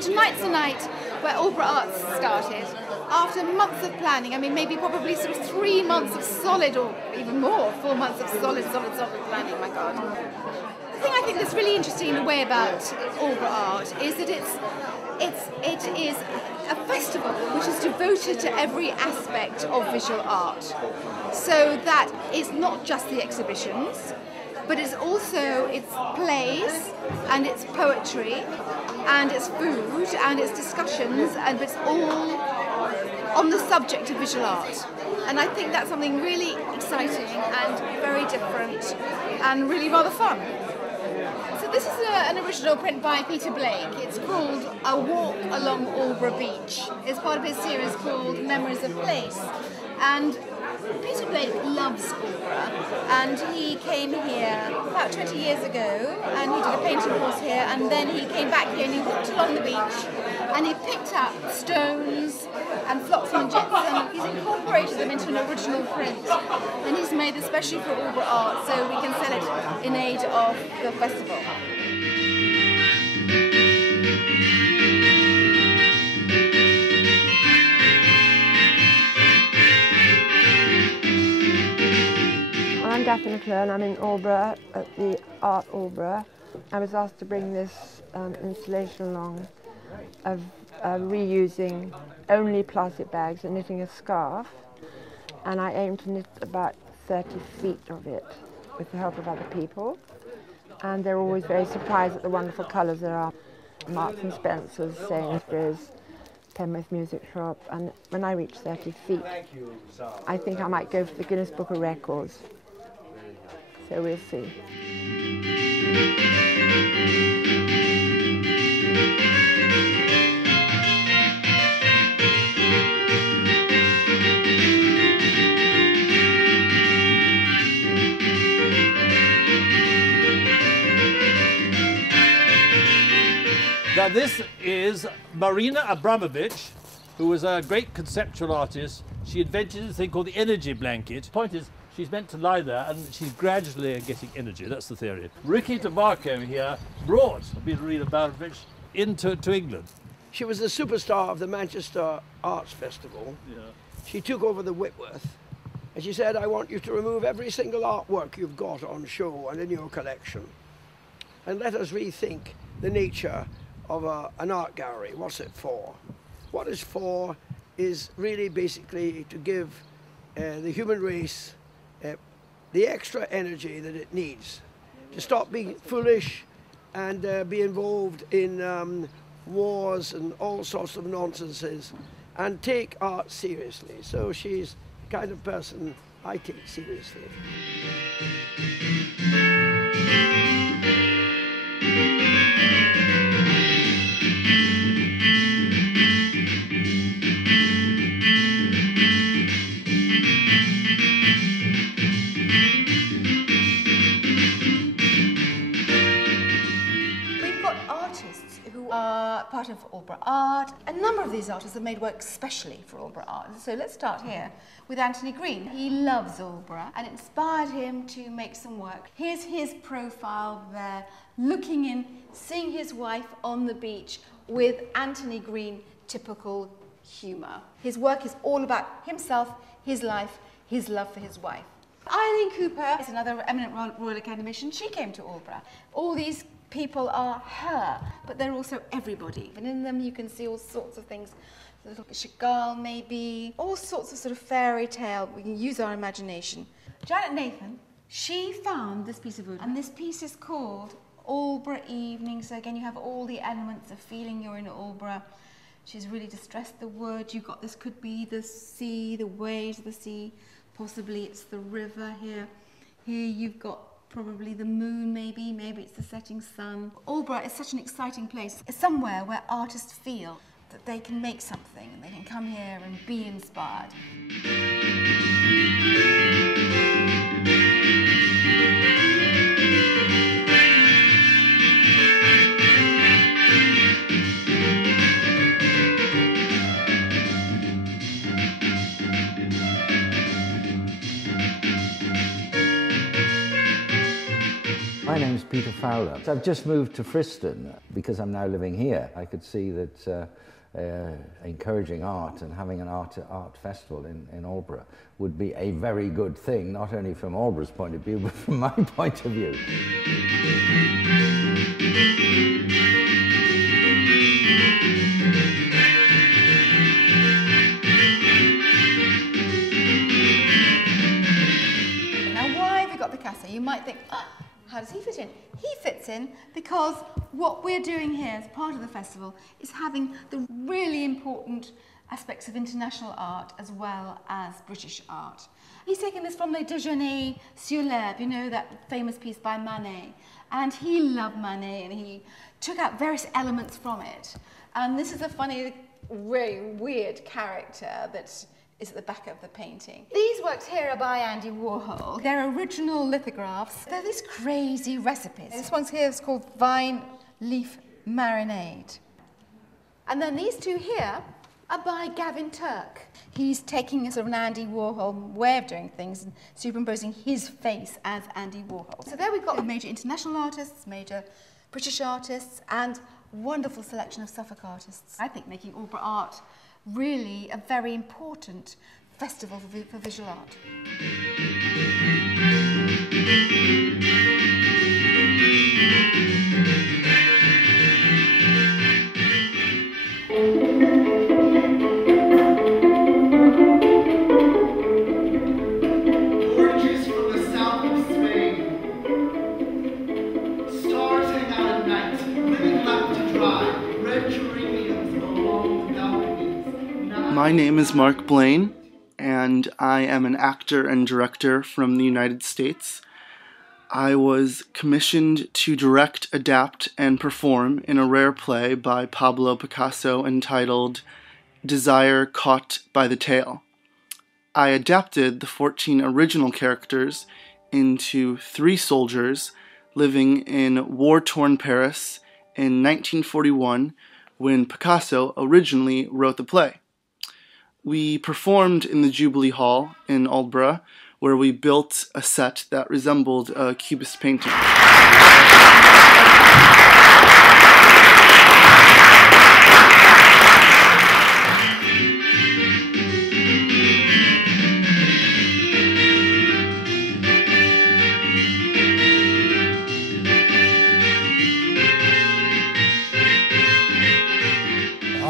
So tonight's the night where Aldeburgh Arts started. After months of planning, I mean maybe probably sort of 3 months of solid, or even more, 4 months of solid planning, my God. The thing I think that's really interesting in a way about Aldeburgh Art is that it is a festival which is devoted to every aspect of visual art. So that it's not just the exhibitions, but it's also its plays and its poetry and its food and its discussions, and it's all on the subject of visual art. And I think that's something really exciting and very different and really rather fun. So this is an original print by Peter Blake. It's called A Walk Along Aldeburgh Beach. It's part of his series called Memories of Place. And Peter Blake loves Aldeburgh, and he came here about 20 years ago and he did a painting course here, and then he came back here and he walked along the beach and he picked up stones and flotsam and jetsam, and he's incorporated them into an original print, and he's made this especially for Aldeburgh Art so we can sell it in aid of the festival. I'm Daphne McClure, I'm in Aldeburgh at the Art Aldeburgh. I was asked to bring this installation along of reusing only plastic bags and knitting a scarf, and I aim to knit about 30 feet of it with the help of other people, and they're always very surprised at the wonderful colours there are. Marks and Spencer's, Sainsbury's, Penwith Music Shop, and when I reach 30 feet I think I might go for the Guinness Book of Records. So we'll see. Now this is Marina Abramovich, who was a great conceptual artist. She invented a thing called the energy blanket. The point is, she's meant to lie there and she's gradually getting energy. That's the theory. Ricky DeMarco here brought Marina Abramovich into England. She was the superstar of the Manchester Arts Festival. Yeah. She took over the Whitworth and she said, I want you to remove every single artwork you've got on show and in your collection, and let us rethink the nature of an art gallery. What's it for? What it's for is really basically to give the human race the extra energy that it needs to stop being foolish and be involved in wars and all sorts of nonsenses, and take art seriously. So she's the kind of person I take seriously. Part of Aldeburgh Art. A number of these artists have made work specially for Aldeburgh Art. So let's start here with Anthony Green. He loves Aldeburgh and it inspired him to make some work. Here's his profile there, looking in, seeing his wife on the beach with Anthony Green typical humour. His work is all about himself, his life, his love for his wife. Eileen Cooper is another eminent Royal Academician. She came to Aldeburgh. All these people are her, but they're also everybody. And in them you can see all sorts of things. A little Chagall maybe, all sorts of sort of fairy tale. We can use our imagination. Janet Nathan, she found this piece of wood, and this piece is called Aldeburgh Evening. So again, you have all the elements of feeling you're in Aldeburgh. She's really distressed the wood. You've got, this could be the sea, the waves of the sea. Possibly it's the river here. Here you've got probably the moon, maybe it's the setting sun. Aldeburgh is such an exciting place. It's somewhere where artists feel that they can make something and they can come here and be inspired. My name is Peter Fowler. So I've just moved to Friston because I'm now living here. I could see that encouraging art and having an art festival in Aldeburgh would be a very good thing, not only from Aldeburgh's point of view, but from my point of view. You might think, oh, how does he fit in? He fits in because what we're doing here as part of the festival is having the really important aspects of international art as well as British art. He's taken this from Le Déjeuner sur l'herbe, you know, that famous piece by Manet. And he loved Manet and he took out various elements from it. And this is a funny, really weird character that is at the back of the painting. These works here are by Andy Warhol. They're original lithographs. They're these crazy recipes. This one's here is called Vine Leaf Marinade. And then these two here are by Gavin Turk. He's taking a sort of an Andy Warhol way of doing things and superimposing his face as Andy Warhol. So there we've got major international artists, major British artists, and wonderful selection of Suffolk artists. I think making Aldeburgh art really a very important festival for visual art. Gorgeous from the south of Spain. Stars hang out at night, women have to dry, red geraniums along the balconies. My name is Mark Blaine, and I am an actor and director from the United States. I was commissioned to direct, adapt, and perform in a rare play by Pablo Picasso entitled Desire Caught by the Tail. I adapted the 14 original characters into 3 soldiers living in war-torn Paris in 1941 when Picasso originally wrote the play. We performed in the Jubilee Hall in Aldeburgh, where we built a set that resembled a Cubist painting.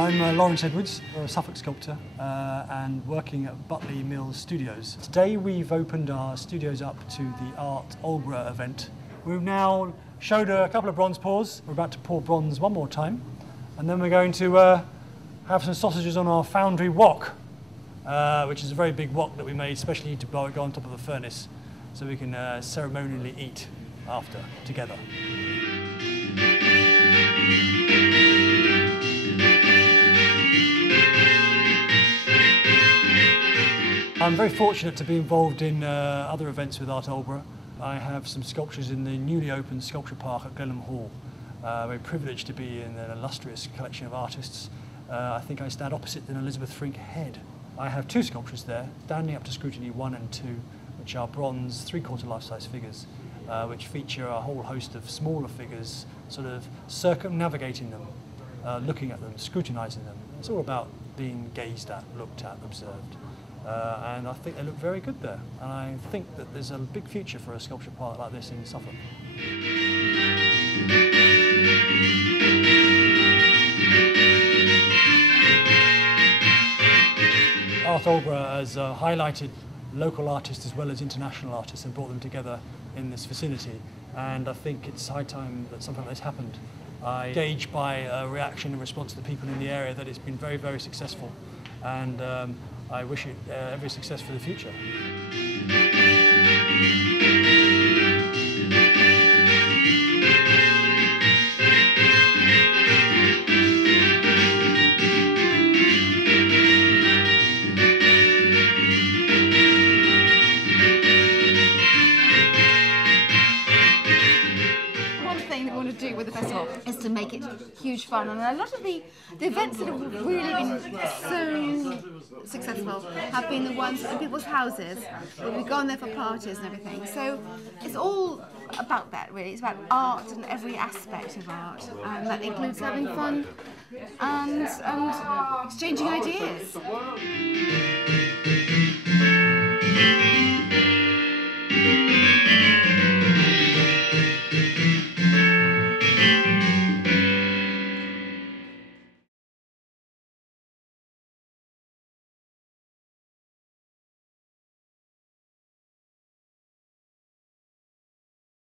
I'm Lawrence Edwards, a Suffolk sculptor and working at Butley Mills Studios. Today we've opened our studios up to the Art Aldeburgh event. We've now showed a couple of bronze pours. We're about to pour bronze one more time, and then we're going to have some sausages on our foundry wok, which is a very big wok that we made especially to go on top of the furnace so we can ceremonially eat after together. I'm very fortunate to be involved in other events with Art Aldeburgh. I have some sculptures in the newly opened sculpture park at Glenham Hall. Very privileged to be in an illustrious collection of artists. I think I stand opposite an Elizabeth Frink head. I have 2 sculptures there, standing up to scrutiny 1 and 2, which are bronze 3/4 life-size figures, which feature a whole host of smaller figures, sort of circumnavigating them, looking at them, scrutinising them. It's all about being gazed at, looked at, observed. And I think they look very good there. And I think that there's a big future for a sculpture park like this in Suffolk. Art Aldeburgh has highlighted local artists as well as international artists and brought them together in this vicinity. And I think it's high time that something like this happened. I gauge by a reaction and response to the people in the area that it's been very, very successful. And I wish it every success for the future. Do with the festival is to make it huge fun, and a lot of the events that have really been so successful have been the ones in people's houses where we've gone there for parties and everything. So it's all about that, really. It's about art and every aspect of art. And that includes having fun and exchanging ideas.